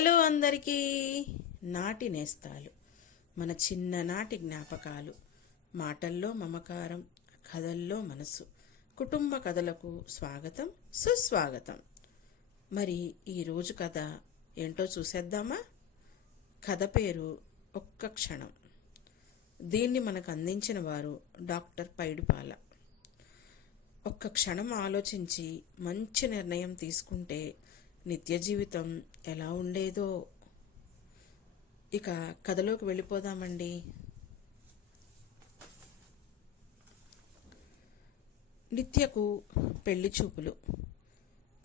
Hello అందరికీ. నాటి నేస్తాలు, మన చిన్ననాటి జ్ఞాపకాలు, మాటల్లో మమకారం, కథల్లో మనసు, కుటుంబ కథలకు స్వాగతం, సుస్వాగతం. మరి ఈరోజు కథ ఏంటో చూసేద్దామా? కథ పేరు ఒక్క క్షణం. దీన్ని మనకు అందించిన వారు డాక్టర్ పైడిపాల. ఒక్క క్షణం ఆలోచించి మంచి నిర్ణయం తీసుకుంటే నిత్య జీవితం ఎలా ఉండేదో. ఇక కథలోకి వెళ్ళిపోదామండి. నిత్యకు పెళ్లి చూపులు.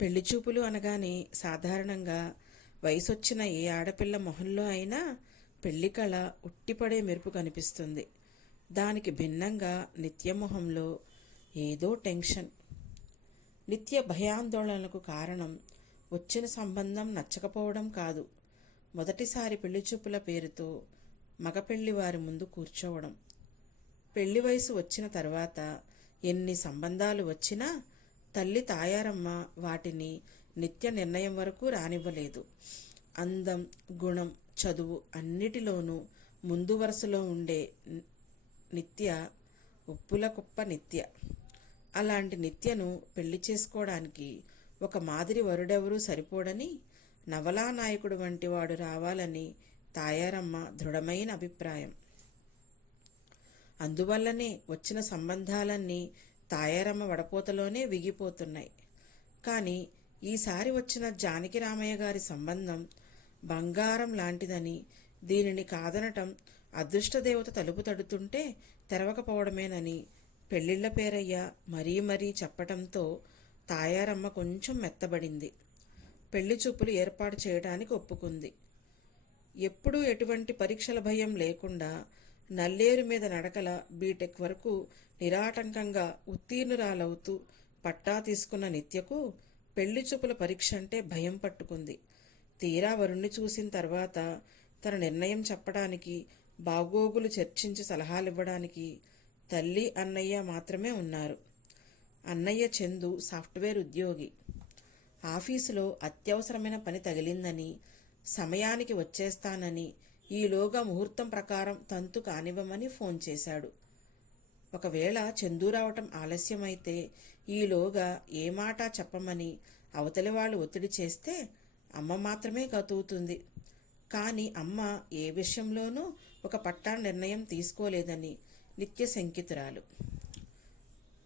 పెళ్లి చూపులు అనగానే సాధారణంగా వయసొచ్చిన ఏ ఆడపిల్ల మొహంలో అయినా పెళ్లి కళ ఉట్టిపడే మెరుపు కనిపిస్తుంది. దానికి భిన్నంగా నిత్య మొహంలో ఏదో టెన్షన్. నిత్య భయాందోళనలకు కారణం వచ్చిన సంబంధం నచ్చకపోవడం కాదు, మొదటిసారి పెళ్లి చూపుల పేరుతో మగ పెళ్లి వారి ముందు కూర్చోవడం. పెళ్లి వయసు వచ్చిన తర్వాత ఎన్ని సంబంధాలు వచ్చినా తల్లి తాయారమ్మ వాటిని నిత్య నిర్ణయం వరకు రానివ్వలేదు. అందం, గుణం, చదువు అన్నిటిలోనూ ముందు వరుసలో ఉండే నిత్య ఉప్పుల కుప్ప నిత్య. అలాంటి నిత్యను పెళ్లి చేసుకోవడానికి ఒక మాదిరి వరుడెవరూ సరిపోడని, నవలా నాయకుడు వంటి వాడు రావాలని తాయారమ్మ దృఢమైన అభిప్రాయం. అందువల్లనే వచ్చిన సంబంధాలన్నీ తాయారమ్మ వడపోతలోనే విగిపోతున్నాయి. కానీ ఈసారి వచ్చిన జానకి రామయ్య గారి సంబంధం బంగారం లాంటిదని, దీనిని కాదనటం అదృష్టదేవత తలుపు తడుతుంటే తెరవకపోవడమేనని పెళ్లిళ్ల పేరయ్య మరీ చెప్పటంతో తాయారమ్మ కొంచెం మెత్తబడింది. పెళ్లి చూపులు ఏర్పాటు చేయడానికి ఒప్పుకుంది. ఎప్పుడూ ఎటువంటి పరీక్షల భయం లేకుండా నల్లేరు మీద నడకల బీటెక్ వరకు నిరాటంకంగా ఉత్తీర్ణురాలవుతూ పట్టా తీసుకున్న నిత్యకు పెళ్లి చూపుల పరీక్ష అంటే భయం పట్టుకుంది. తీరా వరుణ్ణి చూసిన తర్వాత తన నిర్ణయం చెప్పడానికి, బాగోగులు చర్చించి సలహాలివ్వడానికి తల్లి, అన్నయ్య మాత్రమే ఉన్నారు. అన్నయ్య చందు సాఫ్ట్వేర్ ఉద్యోగి. ఆఫీసులో అత్యవసరమైన పని తగిలిందని, సమయానికి వచ్చేస్తానని, ఈలోగా ముహూర్తం ప్రకారం తంతు కానివ్వమని ఫోన్ చేశాడు. ఒకవేళ చందు రావటం ఆలస్యమైతే ఈలోగా ఏ మాట చెప్పమని అవతలి వాళ్ళు ఒత్తిడి చేస్తే అమ్మ మాత్రమే గతువుతుంది. కానీ అమ్మ ఏ విషయంలోనూ ఒక పట్టా నిర్ణయం తీసుకోలేదని నిత్య శంకితురాలు.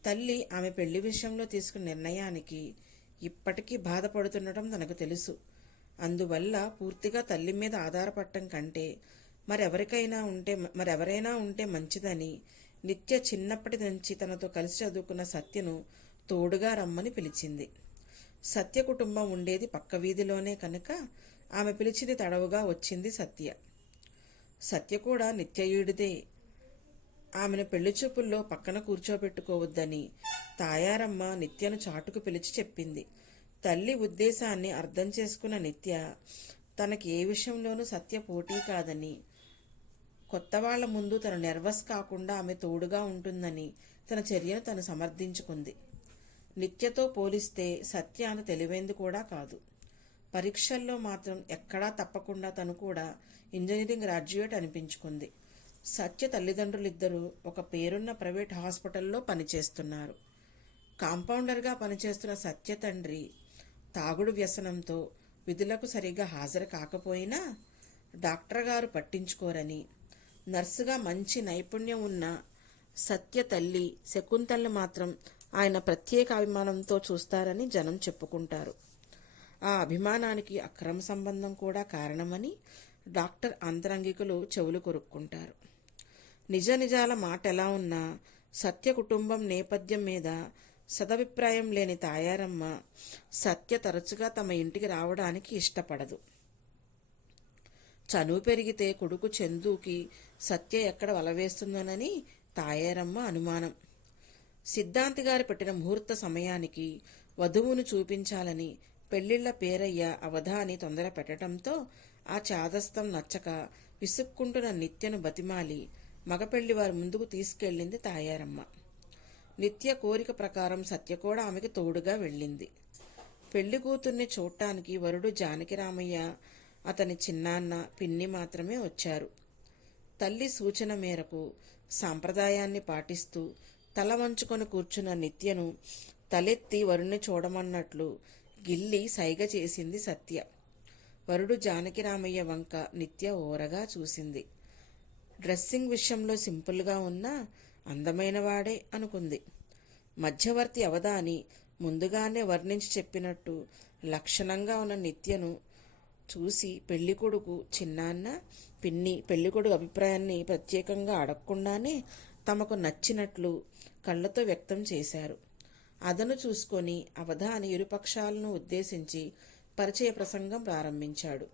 తల్లి ఆమె పెళ్లి విషయంలో తీసుకున్న నిర్ణయానికి ఇప్పటికీ బాధపడుతుండటం తనకు తెలుసు. అందువల్ల పూర్తిగా తల్లి మీద ఆధారపడటం కంటే మరెవరైనా ఉంటే మంచిదని నిత్య చిన్నప్పటి నుంచి తనతో కలిసి చదువుకున్న సత్యను తోడుగా రమ్మని పిలిచింది. సత్య కుటుంబం ఉండేది పక్క వీధిలోనే కనుక ఆమె పిలిచింది తడవుగా వచ్చింది సత్య. సత్య కూడా నిత్యయుడిదే. ఆమెను పెళ్లి చూపుల్లో పక్కన కూర్చోబెట్టుకోవద్దని తాయారమ్మ నిత్యను చాటుకు పిలిచి చెప్పింది. తల్లి ఉద్దేశాన్ని అర్థం చేసుకున్న నిత్య తనకి ఏ విషయంలోనూ సత్య పోటీ కాదని, కొత్త వాళ్ల ముందు తను నెర్వస్ కాకుండా ఆమె తోడుగా ఉంటుందని తన చర్యను తను సమర్థించుకుంది. నిత్యతో పోలిస్తే సత్య అంత తెలివైంది కూడా కాదు. పరీక్షల్లో మాత్రం ఎక్కడా తప్పకుండా తను కూడా ఇంజనీరింగ్ గ్రాడ్యుయేట్ అనిపించుకుంది. సత్య తల్లిదండ్రులిద్దరూ ఒక పేరున్న ప్రైవేట్ హాస్పిటల్లో పనిచేస్తున్నారు. కాంపౌండర్గా పనిచేస్తున్న సత్య తండ్రి తాగుడు వ్యసనంతో విధులకు సరిగా హాజరు కాకపోయినా డాక్టర్ గారు పట్టించుకోరని, నర్సుగా మంచి నైపుణ్యం ఉన్న సత్య తల్లి శకుంతల్ని మాత్రం ఆయన ప్రత్యేక అభిమానంతో చూస్తారని జనం చెప్పుకుంటారు. ఆ అభిమానానికి అక్రమ సంబంధం కూడా కారణమని డాక్టర్ అంతరంగికులు చెవులు కొరుక్కుంటారు. నిజాల మాట ఎలా ఉన్నా సత్య కుటుంబం నేపథ్యం మీద సదభిప్రాయం లేని తాయారమ్మ సత్య తరచుగా తమ ఇంటికి రావడానికి ఇష్టపడదు. చనువు పెరిగితే కొడుకు చందుకి సత్య ఎక్కడ వలవేస్తుందోనని తాయారమ్మ అనుమానం. సిద్ధాంతి గారు పెట్టిన ముహూర్త సమయానికి వధువును చూపించాలని పెళ్లిళ్ల పేరయ్య అవధాని తొందర పెట్టడంతో ఆ చాదస్తం నచ్చక విసుక్కుంటున్న నిత్యను బతిమాలి మగపెళ్లివారి ముందుకు తీసుకెళ్ళింది తాయారమ్మ. నిత్య కోరిక ప్రకారం సత్య కూడా ఆమెకి తోడుగా వెళ్ళింది. పెళ్లి కూతుర్ని చూడటానికి వరుడు జానకి రామయ్య అతని చిన్నాన్న పిన్ని మాత్రమే వచ్చారు. తల్లి సూచన మేరకు సాంప్రదాయాన్ని పాటిస్తూ తల వంచుకొని కూర్చున్న నిత్యను తలెత్తి వరుణ్ణి చూడమన్నట్లు గిల్లి సైగ చేసింది సత్య. వరుడు జానకిరామయ్య వంక నిత్య ఓరగా చూసింది. డ్రెస్సింగ్ విషయంలో సింపుల్గా ఉన్నా అందమైనవాడే అనుకుంది. మధ్యవర్తి అవధాని ముందుగానే వర్ణించి చెప్పినట్టు లక్షణంగా ఉన్న నిత్యను చూసి పెళ్ళికొడుకు చిన్నాన్న పిన్ని పెళ్ళికొడుకు అభిప్రాయాన్ని ప్రత్యేకంగా అడగకుండానే తమకు నచ్చినట్లు కళ్ళతో వ్యక్తం చేశారు. అదను చూసుకొని అవధాని ఇరుపక్షాలను ఉద్దేశించి పరిచయ ప్రసంగం ప్రారంభించాడు.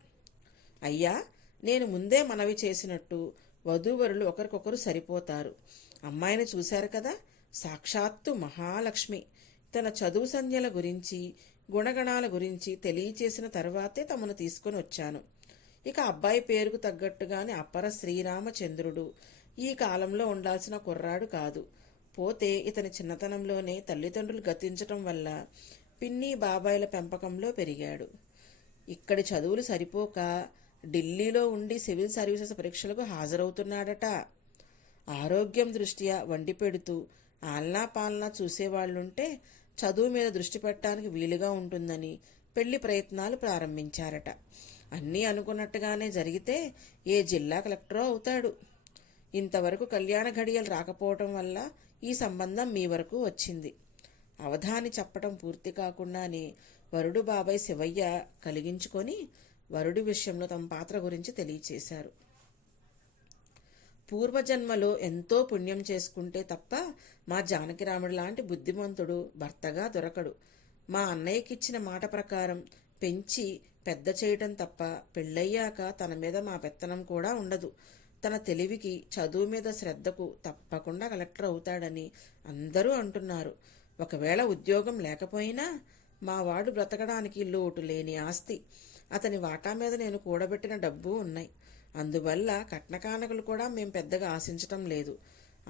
అయ్యా, నేను ముందే మనవి చేసినట్టు వధూవరులు ఒకరికొకరు సరిపోతారు. అమ్మాయిని చూశారు కదా, సాక్షాత్తు మహాలక్ష్మి. తన చదువు సంధ్యల గురించి గుణగణాల గురించి తెలియచేసిన తర్వాతే తమను తీసుకొని వచ్చాను. ఇక అబ్బాయి పేరుకు తగ్గట్టుగానే అపర శ్రీరామచంద్రుడు. ఈ కాలంలో ఉండాల్సిన కుర్రాడు కాదు. పోతే ఇతని చిన్నతనంలోనే తల్లిదండ్రులు గతించటం వల్ల పిన్ని బాబాయిల పెంపకంలో పెరిగాడు. ఇక్కడి చదువులు సరిపోక ఢిల్లీలో ఉండి సివిల్ సర్వీసెస్ పరీక్షలకు హాజరవుతున్నాడట. ఆరోగ్యం దృష్ట్యా వండి పెడుతూ ఆల్నా పాలనా చూసేవాళ్లుంటే చదువు మీద దృష్టి పెట్టడానికి వీలుగా ఉంటుందని పెళ్లి ప్రయత్నాలు ప్రారంభించారట. అన్నీ అనుకున్నట్టుగానే జరిగితే ఏ జిల్లా కలెక్టరో అవుతాడు. ఇంతవరకు కళ్యాణ ఘడియలు రాకపోవటం వల్ల ఈ సంబంధం మీ వరకు వచ్చింది. అవధాని చెప్పటం పూర్తి కాకుండానే వరుడు బాబాయ్ శివయ్య కలిగించుకొని వరుడి విషయంలో తమ పాత్ర గురించి తెలియచేశారు. పూర్వజన్మలో ఎంతో పుణ్యం చేసుకుంటే తప్ప మా జానకిరాముడు లాంటి బుద్ధిమంతుడు భర్తగా దొరకడు. మా అన్నయ్యకిచ్చిన మాట ప్రకారం పెంచి పెద్ద చేయటం తప్ప పెళ్ళయ్యాక తన మీద మా పెత్తనం కూడా ఉండదు. తన తెలివికి చదువు మీద శ్రద్ధకు తప్పకుండా కలెక్టర్ అవుతాడని అందరూ అంటున్నారు. ఒకవేళ ఉద్యోగం లేకపోయినా మా వాడు బ్రతకడానికి లోటు లేని ఆస్తి, అతని వాటా మీద నేను కూడబెట్టిన డబ్బు ఉన్నాయి. అందువల్ల కట్నకానకలు కూడా మేం పెద్దగా ఆశించటం లేదు.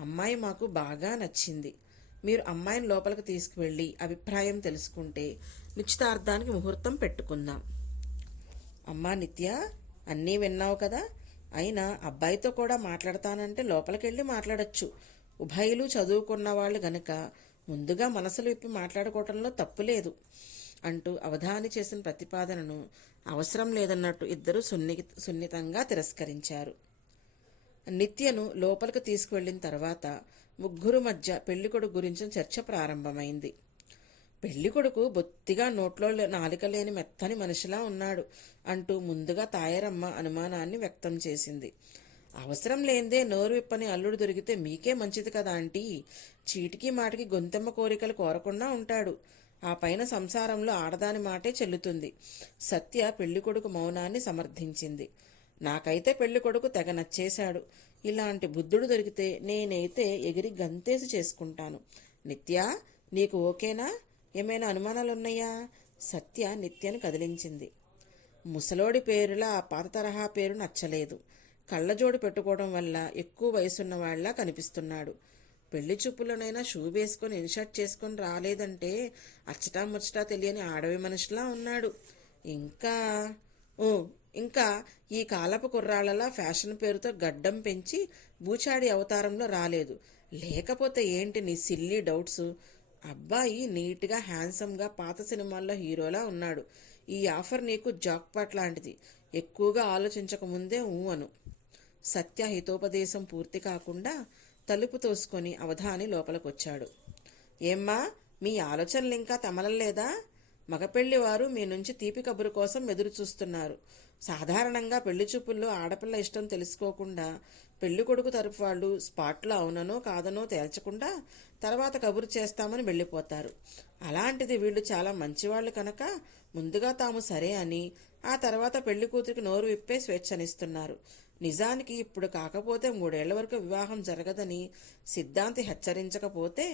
అమ్మాయి మాకు బాగా నచ్చింది. మీరు అమ్మాయిని లోపలికి తీసుకువెళ్ళి అభిప్రాయం తెలుసుకుంటే నిశ్చితార్థానికి ముహూర్తం పెట్టుకుందాం. అమ్మా నిత్య, అన్నీ విన్నావు కదా. అయినా అబ్బాయితో కూడా మాట్లాడతానంటే లోపలికెళ్ళి మాట్లాడచ్చు. ఉభయులు చదువుకున్న వాళ్ళు గనక ముందుగా మనసులు విప్పి మాట్లాడుకోవటంలో తప్పులేదు అంటూ అవధాని చేసిన ప్రతిపాదనను అవసరం లేదన్నట్టు ఇద్దరూ సున్నితంగా తిరస్కరించారు. నిత్యను లోపలికి తీసుకువెళ్లిన తర్వాత ముగ్గురు మధ్య పెళ్లికొడుకు గురించిన చర్చ ప్రారంభమైంది. పెళ్లికొడుకు బొత్తిగా నోట్లో నాలిక లేని మెత్తని మనిషిలా ఉన్నాడు అంటూ ముందుగా తాయారమ్మ అనుమానాన్ని వ్యక్తం చేసింది. అవసరం లేందే నోరు విప్పని అల్లుడు దొరికితే మీకే మంచిది కదా ఆంటీ. చీటికి మాటికి గొంతెమ్మ కోరికలు కోరకుండా ఉంటాడు. ఆ పైన సంసారంలో ఆడదాని మాటే చెల్లుతుంది. సత్య పెళ్లికొడుకు మౌనాన్ని సమర్థించింది. నాకైతే పెళ్లికొడుకు తెగ నచ్చేశాడు. ఇలాంటి బుద్ధుడు దొరికితే నేనైతే ఎగిరి గంతేసి చేసుకుంటాను. నిత్య, నీకు ఓకేనా? ఏమైనా అనుమానాలున్నాయా? సత్య నిత్యను కదిలించింది. ముసలోడి పేరులా ఆ పాత తరహా పేరు నచ్చలేదు. కళ్ళజోడు పెట్టుకోవడం వల్ల ఎక్కువ వయసున్న వాళ్ళ కనిపిస్తున్నాడు. పెళ్లి చూపులోనైనా షూ వేసుకొని ఇన్షర్ట్ చేసుకొని రాలేదంటే అచ్చటా ముచ్చటా తెలియని ఆడవి మనిషిలా ఉన్నాడు. ఇంకా ఈ కాలపు కుర్రాళ్ళలా ఫ్యాషన్ పేరుతో గడ్డం పెంచి బూచాడి అవతారంలో రాలేదు. లేకపోతే ఏంటి నీ సిల్లీ డౌట్స్? అబ్బాయి నీట్గా హ్యాండ్సమ్గా పాత సినిమాల్లో హీరోలా ఉన్నాడు. ఈ ఆఫర్ నీకు జాక్పాట్ లాంటిది. ఎక్కువగా ఆలోచించకముందే అను. సత్య హితోపదేశం పూర్తి కాకుండా తలుపు తోసుకొని అవధాని లోపలికొచ్చాడు. ఏమ్మా, మీ ఆలోచనలు ఇంకా తమలలేదా? మగపెళ్లి వారు మీ నుంచి తీపి కబురు కోసం ఎదురు చూస్తున్నారు. సాధారణంగా పెళ్లి చూపుల్లో ఆడపిల్ల ఇష్టం తెలుసుకోకుండా పెళ్లి కొడుకు తరపు వాళ్ళు స్పాట్లో అవుననో కాదనో తేల్చకుండా తర్వాత కబురు చేస్తామని వెళ్ళిపోతారు. అలాంటిది వీళ్ళు చాలా మంచివాళ్లు కనుక ముందుగా తాము సరే అని ఆ తర్వాత పెళ్లి కూతురికి నోరు విప్పే స్వేచ్ఛనిస్తున్నారు. నిజానికి ఇప్పుడు కాకపోతే 3 ఏళ్ల వరకు వివాహం జరగదని సిద్ధాంతి హెచ్చరించకపోతే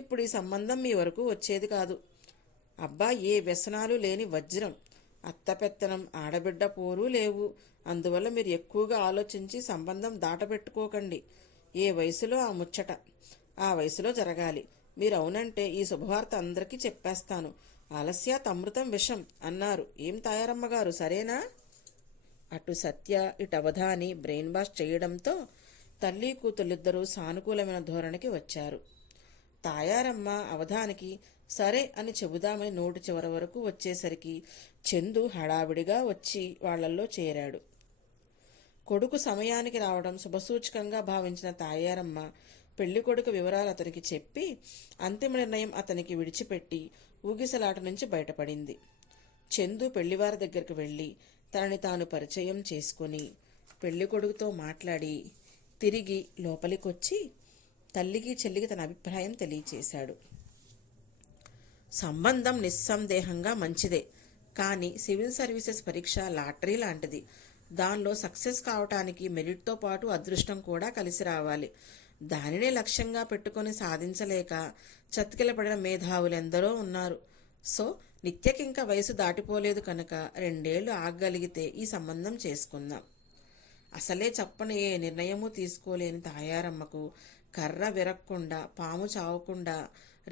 ఇప్పుడు ఈ సంబంధం మీ వరకు వచ్చేది కాదు. అబ్బా, ఏ వ్యసనాలు లేని వజ్రం. అత్తపెత్తనం, ఆడబిడ్డ పోరు లేవు. అందువల్ల మీరు ఎక్కువగా ఆలోచించి సంబంధం దాటబెట్టుకోకండి. ఏ వయసులో ఆ ముచ్చట ఆ వయసులో జరగాలి. మీరు అవునంటే ఈ శుభవార్త అందరికీ చెప్పేస్తాను. ఆలస్యాత్ అమృతం విషం అన్నారు. ఏం తాయారమ్మగారు, సరేనా? అటు సత్య ఇటు అవధాని బ్రెయిన్ వాష్ చేయడంతో తల్లి కూతుళ్ళిద్దరూ సానుకూలమైన ధోరణికి వచ్చారు. తాయారమ్మ అవధానికి సరే అని చెబుదామని నోటి చివరి వరకు వచ్చేసరికి చందు హడావిడిగా వచ్చి వాళ్లల్లో చేరాడు. కొడుకు సమయానికి రావడం శుభసూచకంగా భావించిన తాయారమ్మ పెళ్లి కొడుకు వివరాలు అతనికి చెప్పి అంతిమ నిర్ణయం అతనికి విడిచిపెట్టి ఊగిసలాట నుంచి బయటపడింది. చందు పెళ్లివారి దగ్గరికి వెళ్ళి తనని తాను పరిచయం చేసుకుని పెళ్లి కొడుకుతో మాట్లాడి తిరిగి లోపలికొచ్చి తల్లికి చెల్లికి తన అభిప్రాయం తెలియచేశాడు. సంబంధం నిస్సందేహంగా మంచిదే, కానీ సివిల్ సర్వీసెస్ పరీక్ష లాటరీ లాంటిది. దానిలో సక్సెస్ కావటానికి మెరిట్తో పాటు అదృష్టం కూడా కలిసి రావాలి. దానినే లక్ష్యంగా పెట్టుకొని సాధించలేక చతికిలపడిన మేధావులెందరో ఉన్నారు. సో నిత్యకింక వయసు దాటిపోలేదు కనుక 2 ఏళ్లు ఆగగలిగితే ఈ సంబంధం చేసుకుందాం. అసలే చప్పని ఏ నిర్ణయమూ తీసుకోలేని తాయారమ్మకు కర్ర విరక్కుండా పాము చావకుండా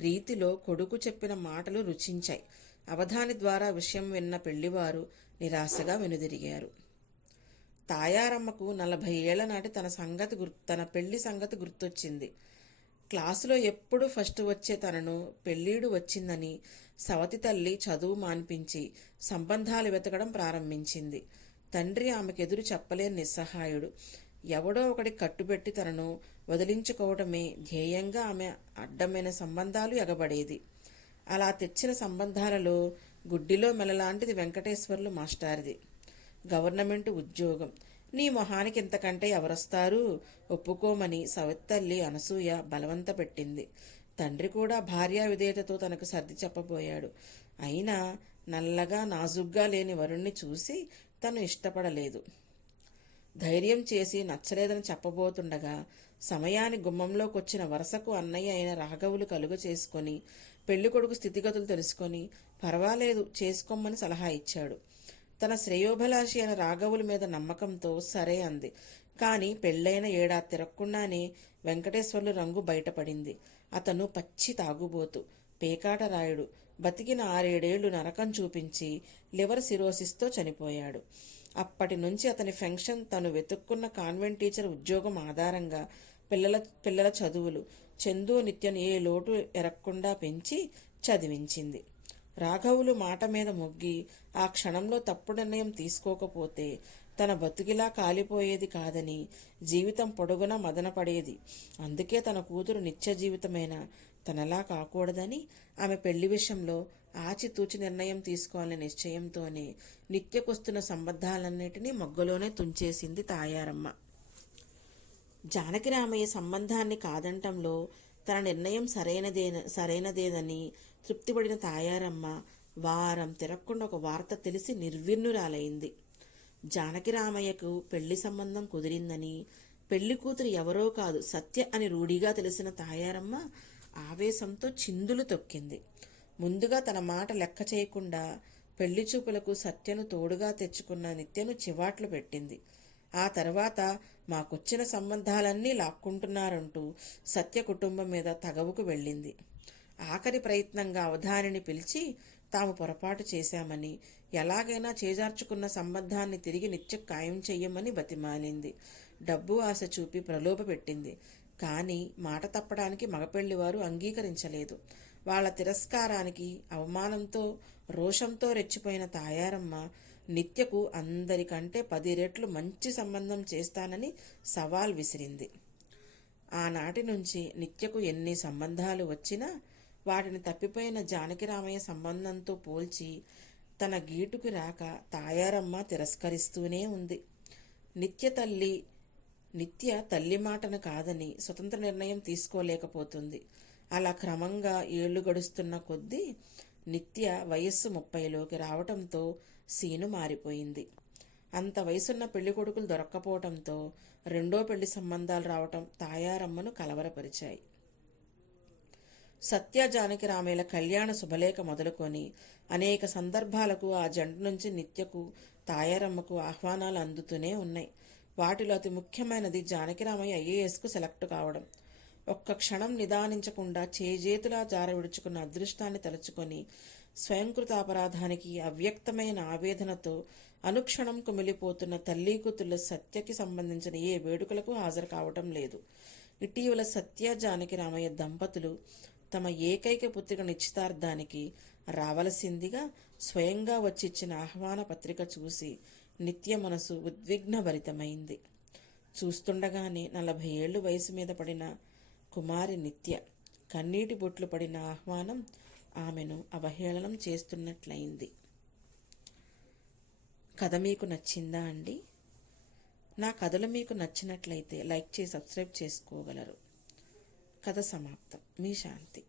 రీతిలో కొడుకు చెప్పిన మాటలు రుచించాయి. అవధాని ద్వారా విషయం విన్న పెళ్లివారు నిరాశగా వెనుదిరిగారు. తాయారమ్మకు 40 ఏళ్ల నాటి తన పెళ్లి సంగతి గుర్తొచ్చింది. క్లాసులో ఎప్పుడూ ఫస్ట్ వచ్చే తనను పెళ్ళీడు వచ్చిందని సవతి తల్లి చదువు మాన్పించి సంబంధాలు వెతకడం ప్రారంభించింది. తండ్రి ఆమెకెదురు చెప్పలేని నిస్సహాయుడు. ఎవడో ఒకటి కట్టుబెట్టి తనను వదిలించుకోవటమే ధ్యేయంగా ఆమె అడ్డమైన సంబంధాలు ఎగబడేది. అలా తెచ్చిన సంబంధాలలో గుడ్డిలో మెలలాంటిది వెంకటేశ్వర్లు మాస్టారిది. గవర్నమెంట్ ఉద్యోగం. నీ మొహానికి ఇంతకంటే ఎవరొస్తారు? ఒప్పుకోమని సవత్తల్లి అనసూయ బలవంత పెట్టింది. తండ్రి కూడా భార్యా విధేయతతో తనకు సర్ది చెప్పబోయాడు. అయినా నల్లగా నాజుగ్గా లేని వరుణ్ణి చూసి తను ఇష్టపడలేదు. ధైర్యం చేసి నచ్చలేదని చెప్పబోతుండగా సమయానికి గుమ్మంలోకొచ్చిన వరసకు అన్నయ్య అయిన రాఘవులు కలుగ చేసుకొని పెళ్లికొడుకు స్థితిగతులు తెలుసుకొని పర్వాలేదు చేసుకోమని సలహా ఇచ్చాడు. తన శ్రేయోభిలాషి అయిన రాఘవుల మీద నమ్మకంతో సరే అంది. కానీ పెళ్లైన ఏడాది తిరగకుండానే వెంకటేశ్వర్లు రంగు బయటపడింది. అతను పచ్చి తాగుబోతు, పేకాట రాయుడు. బతికిన 6-7 ఏళ్లు నరకం చూపించి లివర్ సిరోసిస్తో చనిపోయాడు. అప్పటి నుంచి అతని ఫెన్షన్ తను వెతుక్కున్న కాన్వెంట్ టీచర్ ఉద్యోగం ఆధారంగా పిల్లల చదువులు చందు నిత్యను ఏ లోటు ఎరక్కుండా పెంచి చదివించింది. రాఘవులు మాట మీద మొగ్గి ఆ క్షణంలో తప్పుడు నిర్ణయం తీసుకోకపోతే తన బతుకిలా కాలిపోయేది కాదని జీవితం పొడుగునా మదనపడేది. అందుకే తన కూతురు నిత్య జీవితమైన తనలా కాకూడదని ఆమె పెళ్లి విషయంలో ఆచితూచి నిర్ణయం తీసుకోవాలనే నిశ్చయంతోనే నిత్యకొస్తున్న సంబంధాలన్నిటినీ మొగ్గలోనే తుంచేసింది తాయారమ్మ. జానకిరామయ్య సంబంధాన్ని కాదంటంలో తన నిర్ణయం సరైనదేదని తృప్తిపడిన తాయారమ్మ వారం తిరగకుండా ఒక వార్త తెలిసి నిర్విన్నురాలైంది. జానకిరామయ్యకు పెళ్లి సంబంధం కుదిరిందని, పెళ్లి కూతురు ఎవరో కాదు సత్య అని రూఢిగా తెలిసిన తాయారమ్మ ఆవేశంతో చిందులు తొక్కింది. ముందుగా తన మాట లెక్క చేయకుండా పెళ్లి చూపులకు సత్యను తోడుగా తెచ్చుకున్న నిత్యను చివాట్లు పెట్టింది. ఆ తర్వాత మాకొచ్చిన సంబంధాలన్నీ లాక్కుంటున్నారంటూ సత్య కుటుంబం మీద తగవుకు వెళ్ళింది. ఆఖరి ప్రయత్నంగా అవధానిని పిలిచి తాము పొరపాటు చేశామని, ఎలాగైనా చేజార్చుకున్న సంబంధాన్ని తిరిగి నిత్య ఖాయం చెయ్యమని బతిమాలింది. డబ్బు ఆశ చూపి ప్రలోభ పెట్టింది. కానీ మాట తప్పడానికి మగపెళ్లివారు అంగీకరించలేదు. వాళ్ల తిరస్కారానికి అవమానంతో రోషంతో రెచ్చిపోయిన తాయారమ్మ నిత్యకు అందరికంటే 10 రెట్లు మంచి సంబంధం చేస్తానని సవాల్ విసిరింది. ఆనాటి నుంచి నిత్యకు ఎన్ని సంబంధాలు వచ్చినా వాటిని తప్పిపోయిన జానకిరామయ్య సంబంధంతో పోల్చి తన గీటుకు రాక తాయారమ్మ తిరస్కరిస్తూనే ఉంది. నిత్య తల్లి మాటను కాదని స్వతంత్ర నిర్ణయం తీసుకోలేకపోతుంది. అలా క్రమంగా ఏళ్లు గడుస్తున్న కొద్దీ నిత్య వయస్సు 30లోకి రావటంతో సీను మారిపోయింది. అంత వయసున్న పెళ్లి కొడుకులు దొరక్కపోవటంతో రెండో పెళ్లి సంబంధాలు రావటం తాయారమ్మను కలవరపరిచాయి. సత్య జానకిరామయ్యల కళ్యాణ శుభలేఖ మొదలుకొని అనేక సందర్భాలకు ఆ జంట నుంచి నిత్యకు తాయారమ్మకు ఆహ్వానాలు అందుతూనే ఉన్నాయి. వాటిలో అతి ముఖ్యమైనది జానకిరామయ్య IASకు సెలెక్ట్ కావడం. ఒక్క క్షణం నిదానించకుండా చేజేతులా జార విడుచుకున్న అదృష్టాన్ని తలుచుకొని స్వయంకృత అపరాధానికి అవ్యక్తమైన ఆవేదనతో అనుక్షణం కుమిలిపోతున్న తల్లి కూతుళ్ళ సత్యకి సంబంధించిన ఏ వేడుకలకు హాజరు కావటం లేదు. ఇటీవల సత్య జానకి రామయ్య దంపతులు తమ ఏకైక పుత్రిక నిశ్చితార్థానికి రావలసిందిగా స్వయంగా వచ్చిచ్చిన ఆహ్వాన పత్రిక చూసి నిత్య మనసు ఉద్విగ్నభరితమైంది. చూస్తుండగానే 40 ఏళ్లు వయసు మీద పడిన కుమారి నిత్య కన్నీటి బొట్లు పడిన ఆహ్వానం ఆమెను అవహేళనం చేస్తున్నట్లయింది. కథ మీకు నచ్చిందా అండి? నా కథలు మీకు నచ్చినట్లయితే లైక్ చేసి సబ్స్క్రైబ్ చేసుకోగలరు. కథ సమాప్తం. మీ శాంతి.